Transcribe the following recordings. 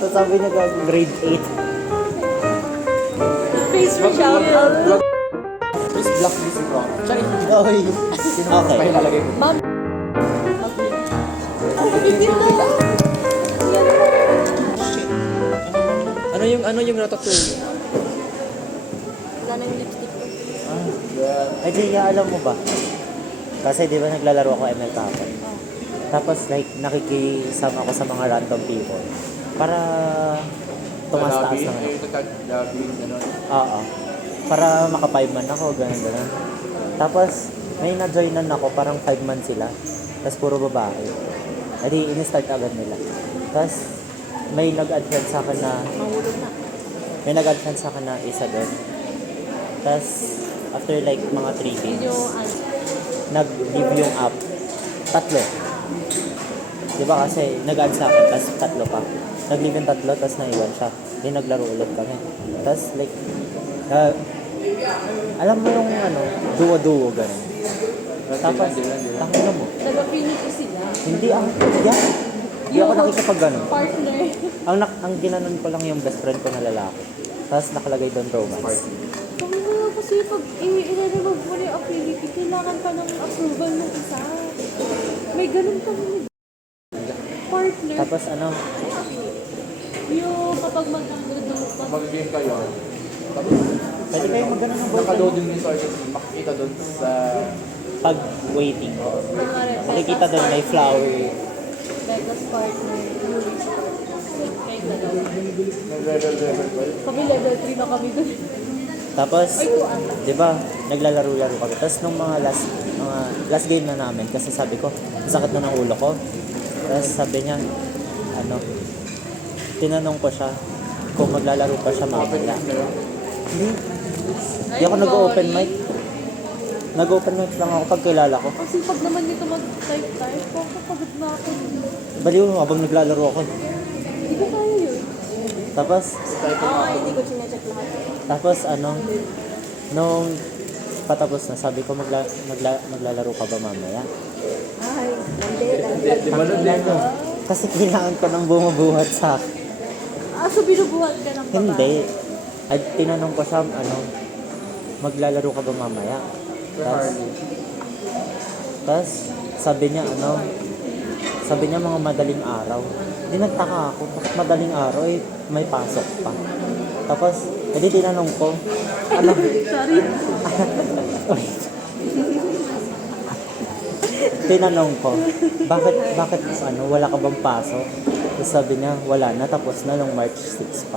Tapos sabi niya grade 8. Face for shout out. Please block this bro. Sorry. Okay. Sino mas Okay. pahilalagay mo? Ma'am. Bigyan na. Ano yung ratatouille? Wala na yung lipstick. Ay, Jaya, alam mo ba? Kasi di ba naglalaro ako ML kahapon? Tapos like nakikisama ako sa mga random people para tumas-taas naman ako. Nagka-dabbing, gano'n. Oo. Para maka 5 man ako, ganun. Tapos may na-joinan ako, parang 5 man sila. Tapos puro babae. Edi in-start agad nila. Tapos may nag-add friend sa akin na Mahulog na. may nag-add friend sa akin na isa doon. Tapos after like mga 3 Yun games, yung nag-give yung app. 3. Diba kasi nag-add sa akin, tapos 3 pa. Nag-leave yung 3, tapos naiwan siya. Hindi naglaro ulit kami. Tapos like, alam mo yung ano, duo-duo gano'n. Tapos, tangina mo. nag-affinity sila. Hindi ako, hindi ako nakikipag gano'n. Partner. Ang ginanon ko lang yung best friend ko na lalaki. Tapos nakalagay doon romance. Kung wala kasi pag i-remove mo yung affinity, kailangan pa ng approval ng isa. May ganun kami ni partner. Tapos ano, Yung kapag mag-download ng Mag-game kayo. Tapos, pwede kayo mag-gano'n ng boyfriend naka-loading resources, makikita doon sa... pag waiting. kunwari, Makikita doon may flower. Becca's partner. Kayo na daw. Level. Kami level 3 na kami dun. Tapos, Ay, tuwan. di ba, naglalaro-laro kami. Tapos nung mga last game na namin, kasi sabi ko, sakit na ng ulo ko. Tapos sabi niya, tinanong ko siya kung maglalaro pa siya mamaya. Hindi ako nag-open mic. Nag-open mic lang ako pag kilala ko. Ang sipag naman nito mag-type. Pagod na ako. Baliw mo habang naglalaro ako. Hindi ko kaya yun. Tapos, Hindi ko sinecheck lahat. tapos nung patapos na, sabi ko maglalaro ka ba mamaya? Ay, hindi. Di ba nun din? Kasi kailangan ko nang bumubuhat sa akin. So binubuhat ka ng babae? Hindi. At tinanong ko siya, maglalaro ka ba mamaya? Tapos, sabi niya, mga madaling araw. Hindi nagtaka ako, bakit madaling araw, may pasok pa. Tapos, edi tinanong ko, Sorry. wait. Tinanong ko, bakit wala ka bang pasok? Tapos sabi niya, wala na, tapos na nung March 6 pa.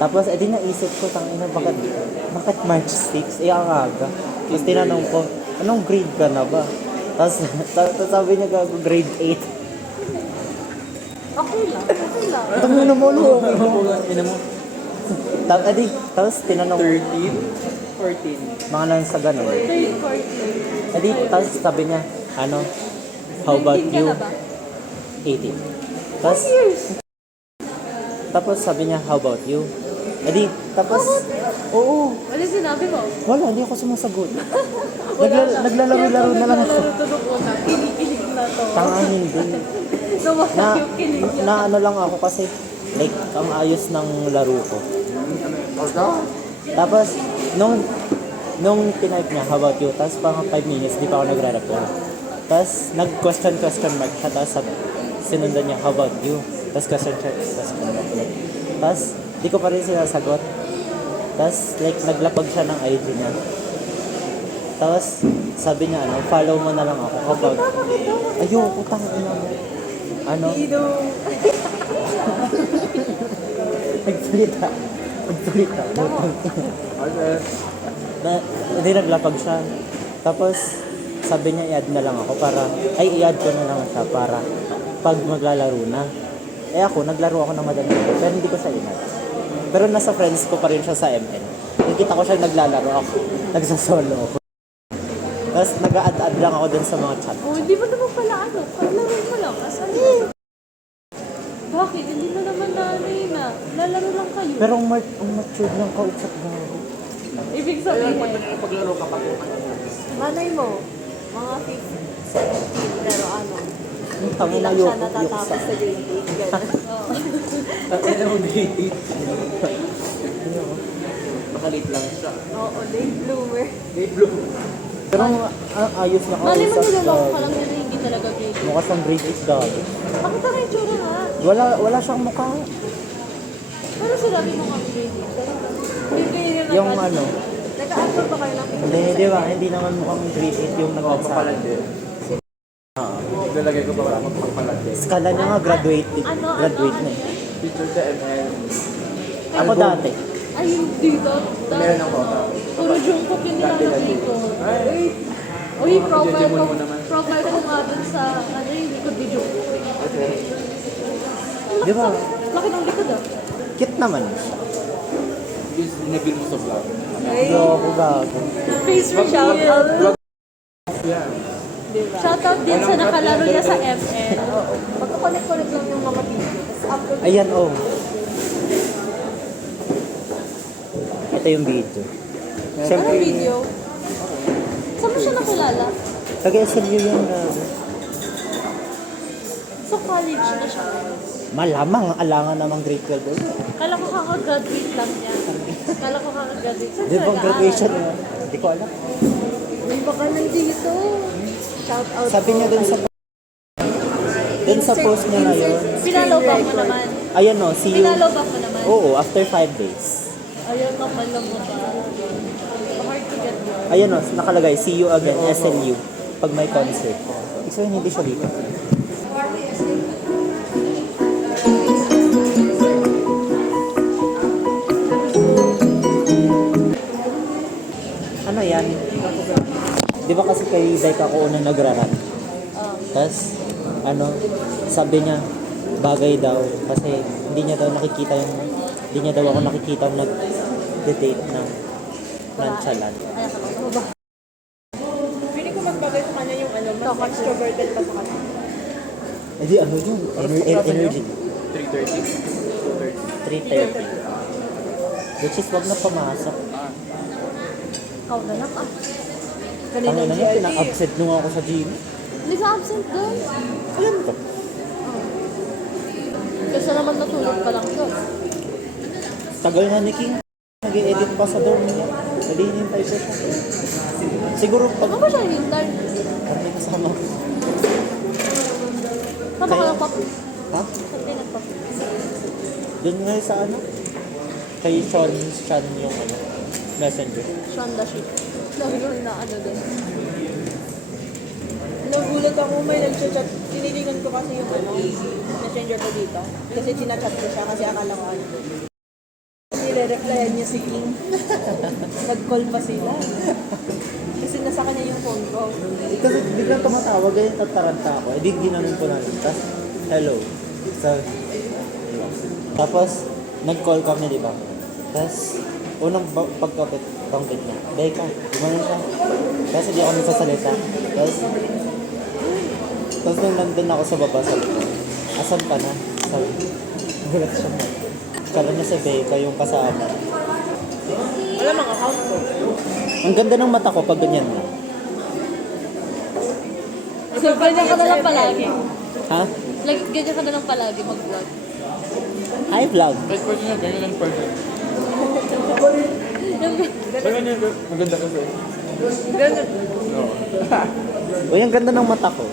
Tapos, edi naisip ko, tangina, bakit March 6? Ang aga. Tapos tinanong ko, anong grade ka na ba? Tapos sabi niya, grade 8. Okay lang. Tangina mo, no? Tapos tinanong, 13? 14? mga lang sa ganun. Third partner. Edi, tapos sabi niya, how about 19 ka you? na ba? 18. Tapos sabi niya, how about you? Edi, tapos, oo, Ano sinabi mo? wala, hindi ako sumasagot. Naglalaro-laro na lang ako. Tulog ko na. Kilig na to. Tanga hindi. Nawala yung kilig niya. Na ano lang ako kasi, like, ang ayos ng laro ko. Tapos, nung tinype niya, how about you? Tapos pang 5 minutes, di pa ako nagre-reply. Tapos, nag-question mark siya. Tapos, sinundan niya, how about you? Tapos, question mark. Tapos, di ko pa rin sinasagot. Tapos, like, naglapag siya ng ID niya. Tapos, sabi niya, follow mo na lang ako. Kapag, ayoko, tangina mo. Nagsalita. Hindi naglapag siya. Tapos, sabi niya, i-add na lang ako i-add ko na lang siya para pag maglalaro na. Ako, naglaro ako ng madaling araw, pero hindi ko siya in-add. Pero nasa friends ko pa rin siya sa MN. Nakita ko siya naglalaro ako. Nagsasolo ako. Tapos, nag-add lang ako dun sa mga chat. Oh, hindi mo naman pala paglaro mo lang. Asan Bakit? Hindi na naman nanay na. Lalaro lang kayo. Pero ang matured ng kausap na ako. Ibig sabihin, Paglaro ka pa. nanay mo, mga 15, 17, pero Ang tangin na hindi lang siya yoko, natatapos sa grade 8. Ganun. Oo. Ano mo grade 8? Makalit lang siya. Oo, late bloomer. May blue. Pero ayos na Mali mo kausap. niloloko ka lang nila hindi talaga grade. Mukha siyang grade 8 dati. Pakita ka yung tsura nga. Wala siyang mukha. Pero sinabi mo nga grade. Bibigyan na Yung ano, Nag-a-upload ba kayo ng picture? hindi, di ba? Hindi naman mukhang grade 8 yung Oo, nagpapalad. papalandi. Lalagay ko pa para magpapalandi. Skala niya nga graduate Ano na eh. Picture sa ML. Ako dati. Ay, hindi daw. Meron ako. Puro Jungkook yung nilalagay ko. Uy, profile ko. Profile ko nga dun sa, ano yung likod ni Jungkook. Di ba? Laki ng likod ah. Cute naman siya. Nabil mo sa vlog. Hindi ako gago. Face reveal. Yeah. Shoutout din sa nakalaro niya sa ML. Pagka-connect-connect lang yung mga video. Tapos upload. Ayan, oh. Ito yung video. Anong Siyempre, video? Saan mo siya nakilala? taga-SLU yung gago. So college na siya. Malamang alangan namang grade 12 ulit. Kala ko kaka-graduate lang niya. Kala ko kaka-graduate. Saan Di siya ba nag-aaral? graduation mo? Hindi ko alam. Uy, baka nandito. Shout out. Sabi niya dun sa post niya ngayon, Pinalo back mo naman. ayan o, see you. Pinalo back mo naman. Oo, after 5 days. Ayun, kapal lang mo ba? Hard to get mo. Ayan o, nakalagay, see you again, SLU. Pag may concert. So, hindi siya dito. Ano yan? Di ba kasi kay Dike ako unang nagraran? Tapos, ano, sabi niya, bagay daw. Kasi hindi niya daw nakikita yung, hindi niya daw ako nakikita nag-date ng nonchalant. Ay, ako ba? Pili ko magbagay sa kanya yung ano, mas extroverted pa sa kanya. Eh di ano yun? Energy. 3:30? 3:30. Which is wag na pumasok. Ikaw na lang ah. Kanina Ano yung na yun, GLT. pina-absent nung ako sa gym. Hindi ka absent doon. Ayan to. Kasi naman natulog pa lang doon. Tagal na ni King. Nag-edit pa sa dorm niya. Nag-hinintay ko siya. Siguro pag Ano ba siya hintay? kami kasama ko. Saan ba ka nagpap? Ha? Saan kayo nagpap? Doon nga sa ano? Kay Sean yung ano, messenger. Shonda shit. Lagi ko na ano din. Nagulat ako, may nag-chat. Tinilingan ko kasi yung ano, messenger ko dito. Kasi sinachat ko siya kasi akala ko ano. Nire-replyan niya si King. Nag-call pa sila. Kasi nasa kanya yung phone ko. Kasi biglang tumatawag, ganyan tataranta ako. Eh di ginanon ko na rin. Tapos, hello. Tapos, nag-call kami, di ba? Tapos, unang pagkapit niya, Deka, gumano siya. Kasi di ako nagsasalita. Tapos nung nandun ako sa baba, sabi ko, asan ka na? Sabi ko, gulat siya na. Kala niya si Becca yung kasama. Wala mga account ko. Ang ganda ng mata ko pag ganyan na. So, ganyan ka na lang palagi. Ha? Like, ganyan ka na lang palagi mag-vlog. Hi, vlog. Kahit person niya, ganyan ang person. Yung Ganyan, maganda kasi. Ganun. Oo. Uy, ang ganda ng mata ko.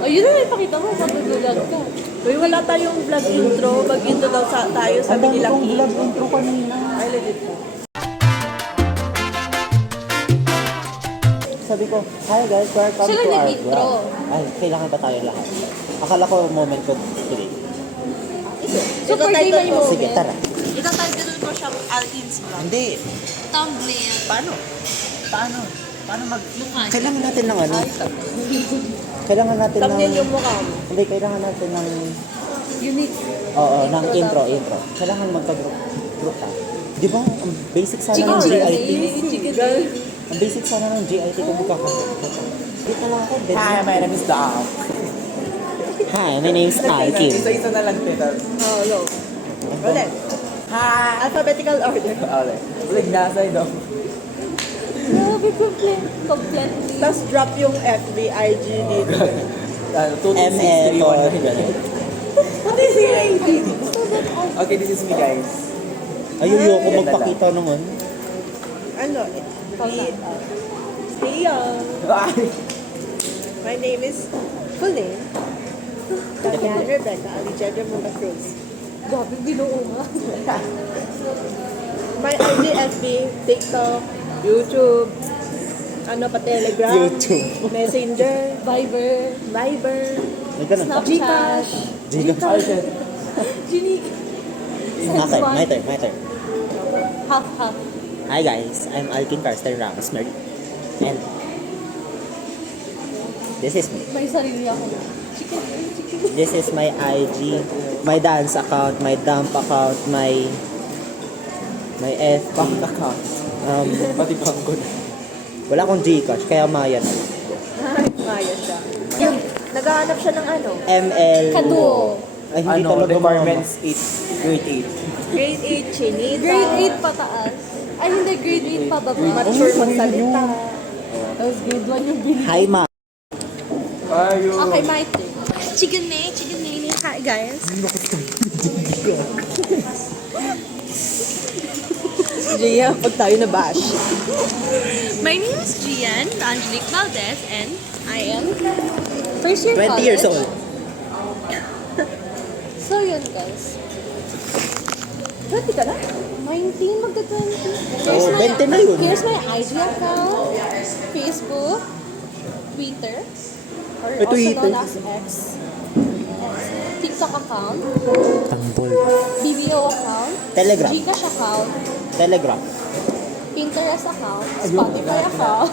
ayun na ipakita mo pag nag-vlog ka. Uy, wala tayong vlog intro. Mag-intro daw tayo, sabi Ang nila dami kong King. vlog intro kanina. Ay, legit po. Sabi ko, hi guys, welcome Sila to our nag-intro. vlog. Ay, kailangan ba tayo lahat? Akala ko moment ko today. So, per day may moment. Sige, tara. Ita-title ko siya Alkin's vlog. Hindi. Thumbnail. Paano? Paano mag... Mukha. Kailangan natin ng ano? Kailangan natin ng... Thumbnail yung mukha mo. Hindi, kailangan natin ng... Unique. Oo, ng intro. Kailangan magka-group ka. Di ba, ang basic sana ng Chicken GIT. Chicken Ang basic sana ng GIT kung magkaka-group ka. Dito lang ako. Hi, my name is Dom. Hi, my name is Alkin. Isa-isa na lang, tita. Oh, no. Ulit. Hi! Alphabetical order. Ulit. Ulit, nasa ito. Grabe, completely. Tapos drop yung FB, IG dito. 2, 2, 6, 3, 1, 9. Pati si ID. Okay, this is me, guys. Ayoko magpakita naman. Ano? Stay young. My name is full name. Damian Rebecca Alexandra Muna Cruz. Grabe, binuo nga. My ID, FB, TikTok, YouTube, ano pa, Telegram, YouTube. Messenger, Viber, Viber, May ganun. Snapchat, Gcash. Genie. Okay, my turn. Half. Hi guys, I'm Alkin Karsten Ramos Mary. And this is me. May sarili ako. Chicken. This is my IG, my dance account, my dump account, my FB account. Pati bangko na. Wala akong Gcash, kaya Maya na. Maya siya. Naghahanap siya ng ano? ML. Kaduo. Ay, hindi Ano, talaga requirements 8. Grade 8. Grade 8, chinita. Grade 8 pataas. Ay, hindi. Grade 8 pababa. Mature magsalita. Tapos grade 1 yung binili. Hi ma. Ayun. Okay, my turn. Chicken na. Hi guys. Gia, pag tayo na bash. My name is Gian Angelique Valdez and I am first year 20 years old. So yun guys. 20 ka na? 19 magka-20. Oh, 20 na yun. Here's my IG account, Facebook, Twitter, or also Twitter. known as X, TikTok account, Tambol. BBO account, Telegram. Gcash account, Telegram. Pinterest account, Spotify account,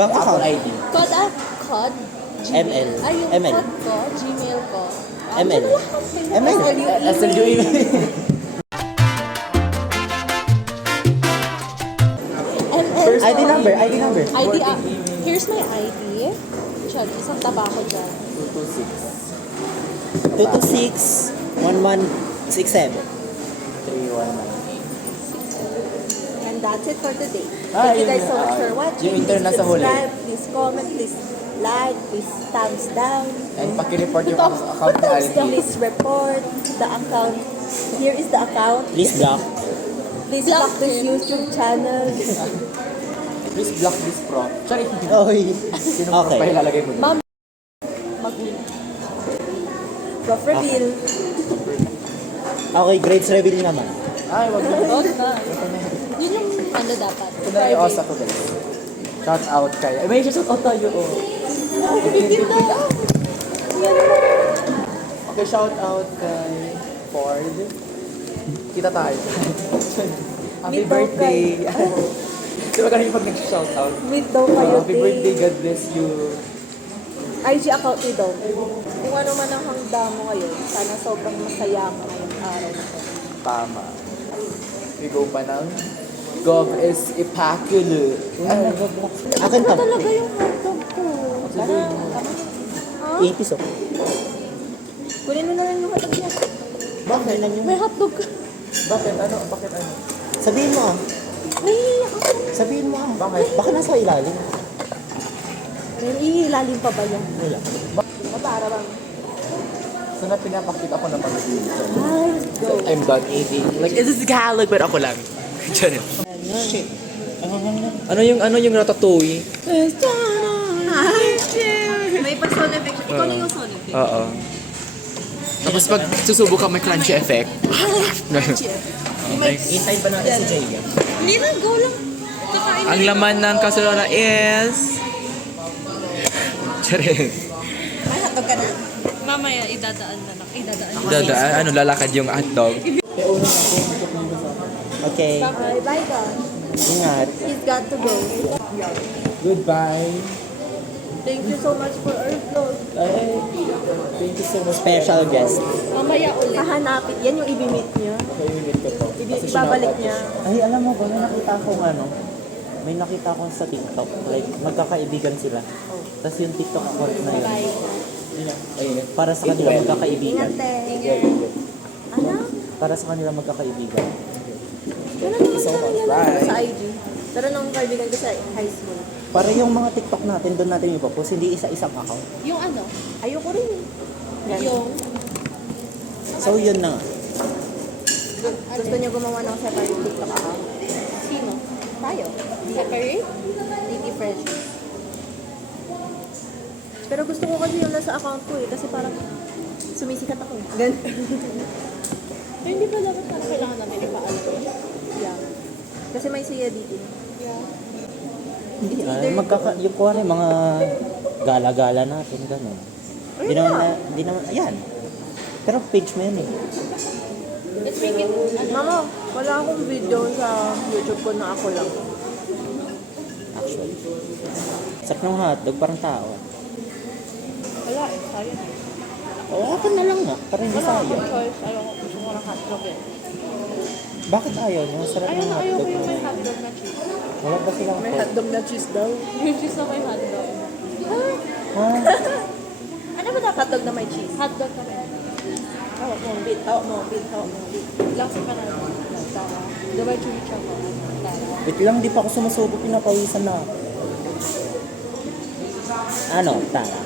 Bank account ID. COD, ML. Ay, yung ML. COD ko, Gmail ko. ML. ML. SLUE. ID number. ID, here's my ID. Chad, isang taba ko dyan. 226 1167. 319. And that's it for today. Ah, Thank you yun guys so yun. much for watching. Yung intern Please nasa huli. subscribe, please comment, please like, please thumbs down. And pakireport yung account ni Alki. Please report the account. Here is the account. Please block. Please block this YouTube channel. Please block this prop. Sorry. Oy. Sino prop pa Okay. ilalagay mo doon? Prof reveal. Okay, grades reveal naman. Ay, wag mo. Huwag na. Yun yung ano dapat. Ito na yung osa ko guys. Shout out kay. Ay, may shout out tayo. Oh. Okay, shout out kay Ford. Kita tayo. Happy Meet daw birthday. Di ba kanina pag nag-shout out? Meet daw kayo. Happy birthday, God bless you. IG account ni daw. Kung ano man ang hangda mo ngayon, sana sobrang masaya ka ngayong araw na to. Tama. We go pa ng Gov is Ipaculo. Akin pa. Talaga yung hotdog ko. Tara, tama na. 80 so. Kunin mo na lang yung hatag niya. Bakit lang yun? May hotdog ka. Bakit ano? Bakit ano? Sabihin mo ah. Naiiyak ako. Sabihin mo ah. Bakit? Baka nasa ilalim. Naiilalim pa ba yan? Wala. Para bang. So na pinapakita ko na pag-ibig. Ay, go. I'm done eating. Like, is this Tagalog? But ako lang. Diyan. Shit. Ano yung ratatouille? May pa-sound effect. Ikaw na yung sound effect. Oo. Tapos pag susubok ka may crunchy effect. Inside pa natin si Jay. Hindi na, go lang. Kakain Ang laman ng kasulana is... Charis. May hatag ka na. Mamaya, idadaan na lang. Idadaan. Dadaan, ano, lalakad yung hotdog. Okay. Bye, bye guys. Ingat. He's got to go. Goodbye. Thank you so much for our vlog. Thank you so much. Special guest. Mamaya ulit. Hahanapin. Yan yung ibimit niya. Ibabalik niya. Ay, alam mo ba, may nakita akong may nakita akong sa TikTok. Like, magkakaibigan sila. Tapos yung TikTok account na yun. Para sa kanila magkakaibigan. Ingat eh. Ano? Para sa kanila magkakaibigan. Wala naman sa kanila sa IG. Pero nung kaibigan ko sa high school. Para yung mga TikTok natin, doon natin ipopost, hindi isa-isang account. Yung ano? Ayoko rin. Yan. Yung So, yun na nga. Gusto niyo gumawa ng separate TikTok account? Sino? Tayo. Separate? DT Freshies. Pero gusto ko kasi yung nasa account ko eh. Kasi parang sumisikat ako eh. Ganun. Pero hindi ba dapat parang kailangan natin ipaalam yun? Yeah. Kasi may siya dito. Yeah. Hindi, yung kuwari, mga gala-gala natin, gano'n. Hindi naman, yan. Pero page mo yan eh. Let's make it, Mama, wala akong video sa YouTube ko na ako lang. Actually. Sarap ng hotdog, parang tao. wala eh, sayang eh. O, akin na lang nga, para hindi Wala akong sayang. choice, ayoko, gusto ko ng hotdog eh. Bakit ayaw niyo? Sarap ng Ayoko hotdog. yung may hotdog na cheese. Wala ba silang May hotdog? hotdog na cheese daw. Yung cheese na may hotdog. Ha? Ano ba dapat hotdog na may cheese? Hotdog kami. Hawak mo, bit. Hawak mo, bit. Hawak mo, bit. Lasa pa na tara. Diba chumicha ko? Tara. Wait lang, di pa ako sumusubo, pinapawisan na ako. Ano? Tara.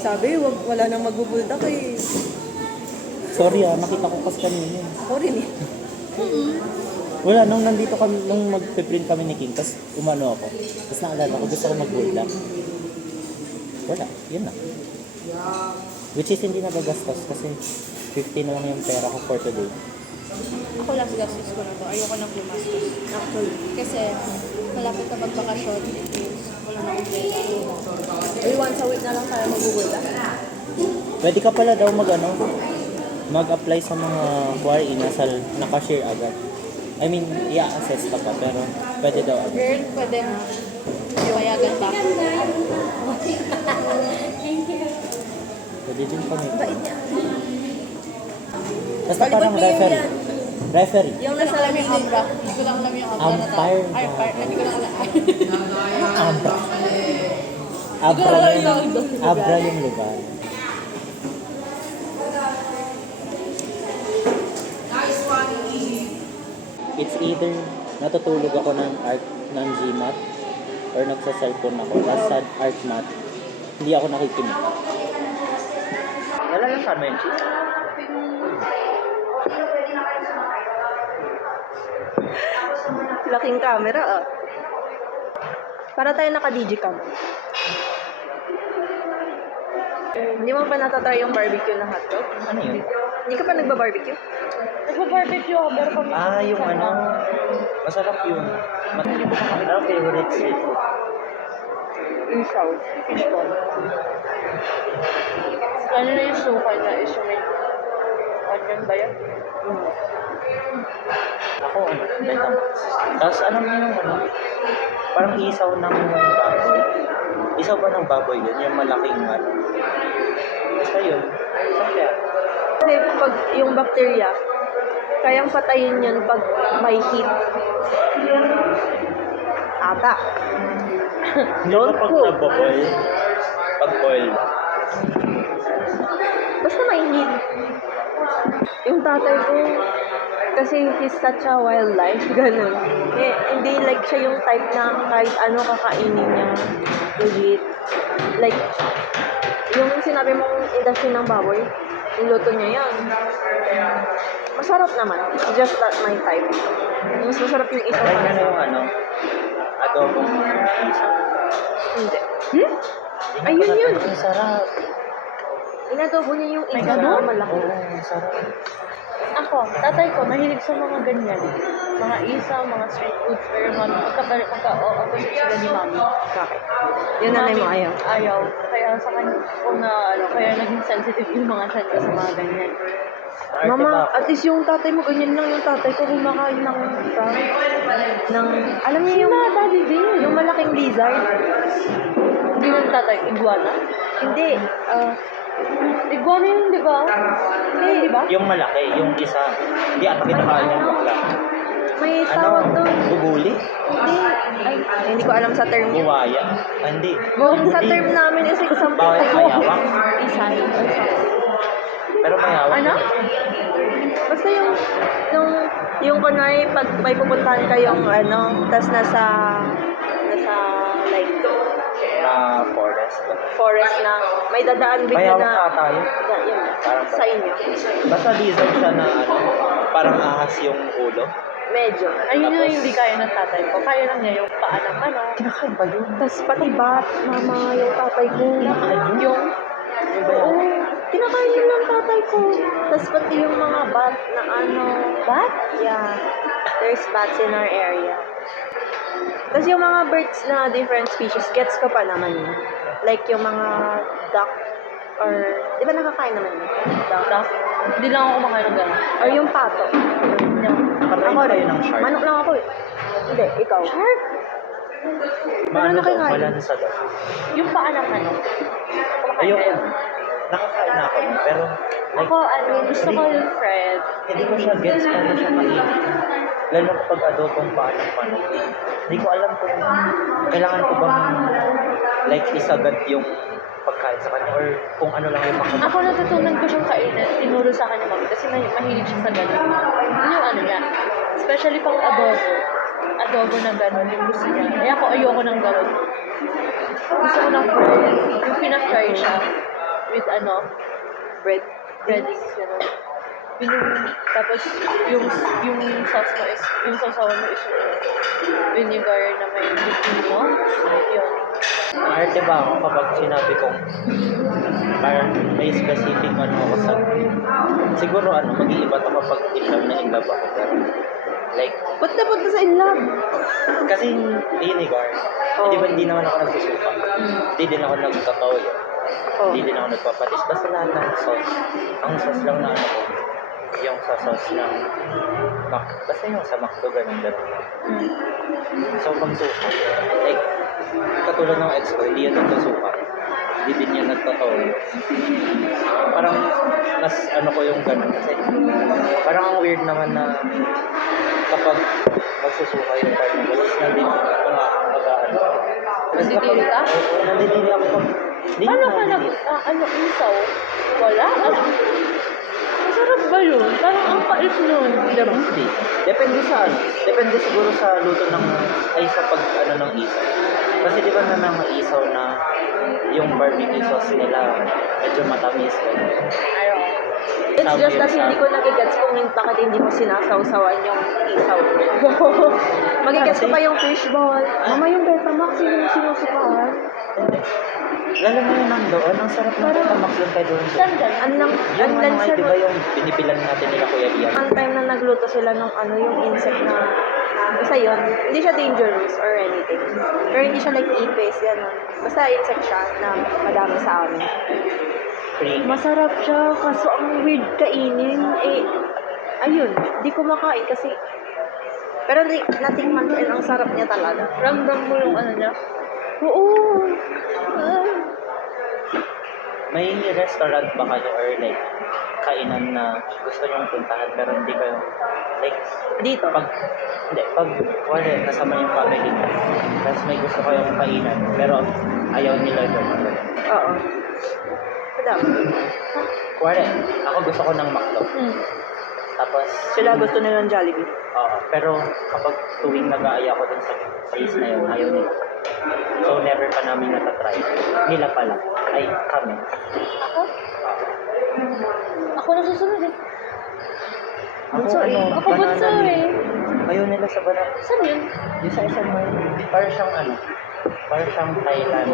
Sabi, wala nang magbubuldak eh. Sorry nakita ko kasi kanina. Ako rin eh. Wala, nung nandito kami, nung magpe-print kami ni King, tapos umano ako. Tapos naalala ko, gusto ko mag-bulldog. Wala, yun na. Which is hindi nagagastos kasi 50 na lang yung pera ko for today. Ako last gastos ko na to. Ayoko nang lumastos. Actually. Kasi malapit na magbakasyon. It means wala na akong pera. Uy, once a week na lang tayo magbubuldak. Pwede ka pala daw mag-apply sa mga kuwari, naka-share agad. I mean, i-assess ka pa, pero pwede daw agad. Girl, pwede na. Payagan pa. Pwede din kami. Bait niya. Basta parang Volleyball player referee. Referee. Yung Hindi ko nasa lang alam yung gilid. Ambra. Hindi ko lang alam yung Ambra na tao. Umpire. Ay, umpire. Hindi ko lang alam. Abra. Abra yung lugar. It's either natutulog ako ng art ng GMAT or nagsa-cellphone ako. Tapos sa art math, hindi ako nakikinig. Nalalasan mo yung cheese? Laking camera ah. Para tayo naka-digicam. Hindi mo pa natatry yung barbecue na hotdog? Ano yun? Hindi ka pa nagba-barbecue? Nagpa-barbecue ako, pero kung Yung ano, masarap yun. Hindi ko makakita ang favorite street food. Isaw. Fishball. ano na yung sukay na is yung may onion ba yan? Ako, tapos ano mo yung ano, parang isaw ng baboy. Isaw ba ng baboy yun? Yung malaking ano. Basta yun. Saan kaya? Kasi pag yung bacteria, kayang patayin yun pag may heat. Ata. Don't Pag cook. nagbo-boil, pag boil. Basta may heat. Yung tatay ko, kasi he's such a wildlife, ganun. Eh, hindi like siya yung type na kahit ano kakainin niya, legit. Like, yung sinabi mong indasin ng baboy, niluto niya yan. Masarap naman. Just not my type. Mas masarap yung isaw Try para na sa yung ano, adobong isaw. Hindi. Hindi Ayun ko na- yun. Ang sarap. Inadobo niya yung May isaw ganun? na malaki. Oo, ang sarap. Ako, tatay ko, mahilig sa mga ganyan. Mga isaw, mga street foods, pero opposite sila ni mami. Bakit? Yung nanay mo ayaw. Ayaw. Kaya sa kanya ko na, kaya naging sensitive yung mga chan ko sa mga ganyan. Arte Mama, ba? at least yung tatay mo, ganyan lang yung tatay ko kumakain ng alam niyo yung, Daddy din. yung malaking lizard? Hindi mo tatay, iguana? Hindi, Iguana yun, di ba? Hindi, di ba? Yung malaki, yung isa. Hindi ata kinakain yung bakla. may Ano? tawag doon. Bubuli? Hindi, ay, hindi ko alam sa term niya. Buwaya? Ah, hindi. Yung sa Bubuli. term namin is example. Mayawak? Isay. Pero mayawak. Ano? Basta yung kunwari, pag may pupuntahan kayong ano, tas nasa like, na forest. Forest na may dadaan May bigla hawak na... na tayo. Yun, Parang sa inyo. Basta lizard siya na ano, parang ahas yung ulo. Medyo. Ayun yung hindi kaya ng tatay ko. Kaya lang niya yung paa ng ano. Kinakain ba yun? Tapos pati bat, mama, yung tatay ko. Yung Oo, kinakain yun ng tatay ko. Tapos pati yung mga bat na ano. bat? Yeah. There's bats in our area. Tapos yung mga birds na different species, gets ko pa naman yun. Like yung mga duck, or, di ba nakakain naman yun? Duck. Hindi lang ako kumakain ng gano'n. Or yung pato. Nakatry Ako na kayo rin. ng shark. Manok lang ako eh. Hindi, ikaw. Shark? Maano to? nakakain? Malansa daw. Yung paa ng ano. Ayoko. Nakakain na ako. Pero, like, Ako, ano, gusto ko yung Fred. hindi ko siya gets paano siya kainin. Lalo kapag adobong paa ng manok. Hindi ko alam kung kailangan ko bang like isagad yung pagkain sa kanya or kung ano lang yung makamak. Ako natutunan ko siyang kainin. Tinuro sa akin ni mami kasi mahilig siya sa gano'n. Yun yung ano niya. Especially pang adobo. Adobo na gano'n yung gusto niya. Kaya ako ayoko ng gano'n. Gusto ko ng bread. Yung pinafry siya with ano, breadings, gano'n. Tapos yung sauce mo is, yung sausawan mo is vinegar na may pipino. Yun. Arte ba ako kapag sinabi kong parang may specific ano ako sa siguro ano mag-iiba to kapag in love ako pero like Punta sa inlove. kasi vinegar di ba hindi naman ako nagsusuka hindi din ako nagtatoyo hindi din ako nagpapatis basta lahat ng sauce ang sauce lang na ano ko yung sa sauce ng basta yung sa McDo ganun so pag suka like katulad ng ex ko, hindi yan nagsusuka. Hindi din yan nagtatoyo. Parang, mas ano ko yung ganun kasi parang ang weird naman na kapag magsusuka yung partner ko, tapos nandito mga mag-ano. Nandidiri ka? Oo, nandidiri ako pag... Hindi Ano ko ka nandidiri. isaw? Wala? Ano? Masarap ba yun? Parang ang pait nun. Diba? Hindi. Depende sa ano. Depende siguro sa luto ng... Ay, sa pag ano ng isaw. Kasi di ba na mga isaw na yung barbecue sauce nila medyo matamis. Ayaw. It's just that hindi ko nagigets kung bakit hindi mo sinasawsawan yung isaw. Magigets ko pa yung fishball. Mama, yung Betamax, hindi mo sinusukaan. Lalo mo yun nandoon, ang sarap ng Betamax doon kay doon. Sandal. Anong, Yung ang ano nga, lansa di ba yung binibilan natin nila Kuya Bian? One time na nagluto sila ng ano, yung insect na, basta yun, hindi siya dangerous or anything. Pero hindi siya like ipis, gano'n. Basta insect siya na madami sa amin. Free. Masarap siya, kaso ang weird kainin. Eh, ayun, di ko makain kasi, pero natikman ko, and ang sarap niya talaga. Ramdam mo yung ano niya. Oo. May restaurant ba kayo or like kainan na gusto nyong puntahan pero hindi kayo like Dito. pag wala kasama yung family mo tapos may gusto kayong kainan pero ayaw nila doon Oo. Madami. wala ako gusto ko ng McDo tapos Sila gusto nilang Jollibee. pero kapag tuwing nag-aaya ko dun sa place na yun ayaw nila so never pa namin natatry nila pala ay kami Ako nasusunod eh. Bunso eh. Ako bunso eh. ayaw nila sa banana Saan yun? yung sa isang may para siyang ano para siyang Thailand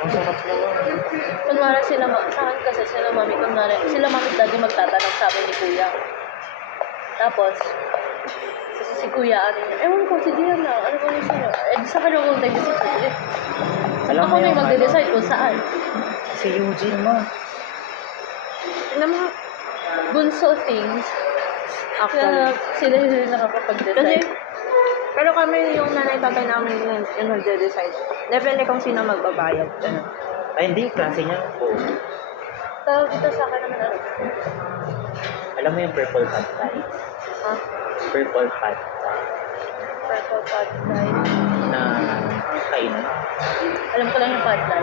ang sarap naman Kunwari sila, sa akin kasi sila mami daddy magtatanong sa amin ni kuya. Tapos, si kuya, ewan ko, si Diana, ano ba gusto niyo? Eh, sa kanya ko nag-decide. alam Ako mo na yung yung magde-decide kung saan. si Eugene mo Tingnan mo, Bunso things. actually. Sila yung Kasi, nakakapag-decide. pero kami yung nanay-tatay namin yung nagde-decide. Depende kung sino magbabayad. Ganun. ay hindi klase niya po Tawag dito sa akin naman ano. alam mo yung purple pad thai Ha? purple pad thai Purple pad thai. na kainan Alam ko lang yung pad thai.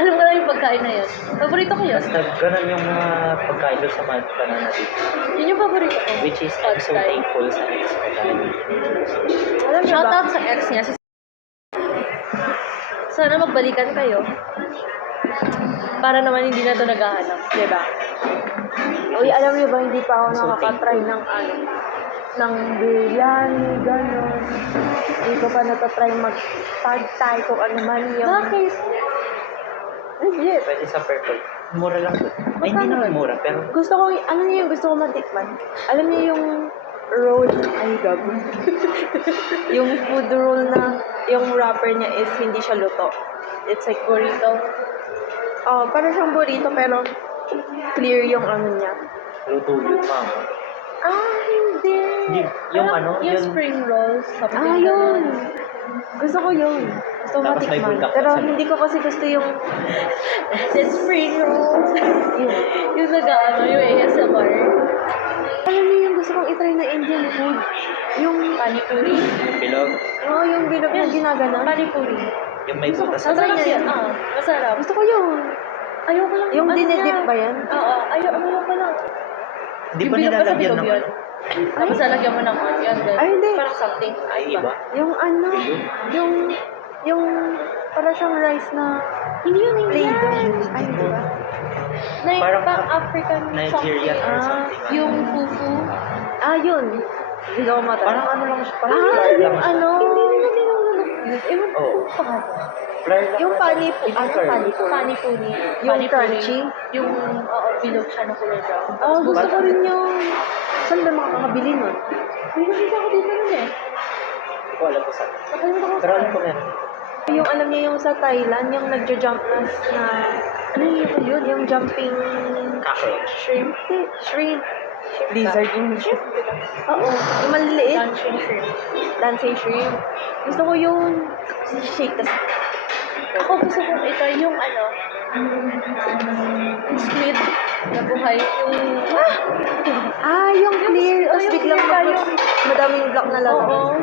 Alam ko lang yung pagkain na yun. Paborito ko yun. basta ganun yung mga pagkain doon sa banana dip Yun yung paborito ko. which is I'm so Pad thai. thankful sa ex ko dahil Alam niyo ba? Shoutout sa ex niya, si Sana magbalikan kayo. Para naman hindi na ito naghahanap, di ba? Uy, alam niyo ba, hindi pa ako nakaka-try ng ng biryani, gano'n. Hindi ko pa natatry mag-pad thai kung ano man yung... Bakit? Hindi. Pwede sa purple. Mura lang to. Ay, hindi naman mura, pero Gusto ko, ano niyo yung gusto ko matikman? Alam niyo yung roll, ay gabi. Yung food roll na, yung wrapper niya is hindi siya luto. It's like burrito. Oh, parang siyang burrito pero clear yung ano niya. luto yun, mama. Hindi. Yung ano, Yung yun, spring rolls. something Yun. ganun. Gusto ko yun. Gusto ko Tapos may matikman. bulldog Pero pa sa hindi ko kasi gusto yung... The spring rolls. yung nag-ano, yung ASMR. Alam niyo yung gusto kong itry na Indian food? Yung... Panipuri. bilog, yung bilog na ginaganon. Panipuri. yung may butas. Masarap niya yan. yun? Masarap. Gusto ko yun. Ayoko lang. Yung ano dinedip niya. ba yan? Oo. Ayoko lang. Hindi pa Yung bilog pa sa nilalagyan bilog ng yun. Tapos lalagyan mo ng onion. ganun. Ay, hindi. Parang something. Ay, iba. Yung ano, yung parang siyang rice na Hindi yun, hindi play doh. yan. Ay, di ba? Parang Pang-African Nigerian or something. something. Yung fufu. Yun. Gusto ko matry. Parang ano lang siya, parang Ah, flour lang yung siya. ano, Ewan ko Oo. kung pangalan. Flour lang yung siya. panipu, Hindi ano flour. panipu? Panipuri. Yung Panipuri. crunchy? Yung, bilog siya na kulay brown. Gusto ko rin yung, saan ba makakabili nun? May nakita ko dito nun eh. Hindi ko alam kung saan. Nakalimutan ko Pero alam ko meron. Yung alam niyo yung sa Thailand, yung nagja-jump na ano yun? Yung jumping Cockroach. shrimp? Shrimp. Lizard yung shrimp. Oo, yung maliliit. Dancing shrimp. Dancing shrimp. Gusto ko yung shake tas. Ako gusto kong itry yung yung squid na buhay. Yung, Yung clear. yung Tapos biglang clear ba yung- madaming block na lalabas. oo.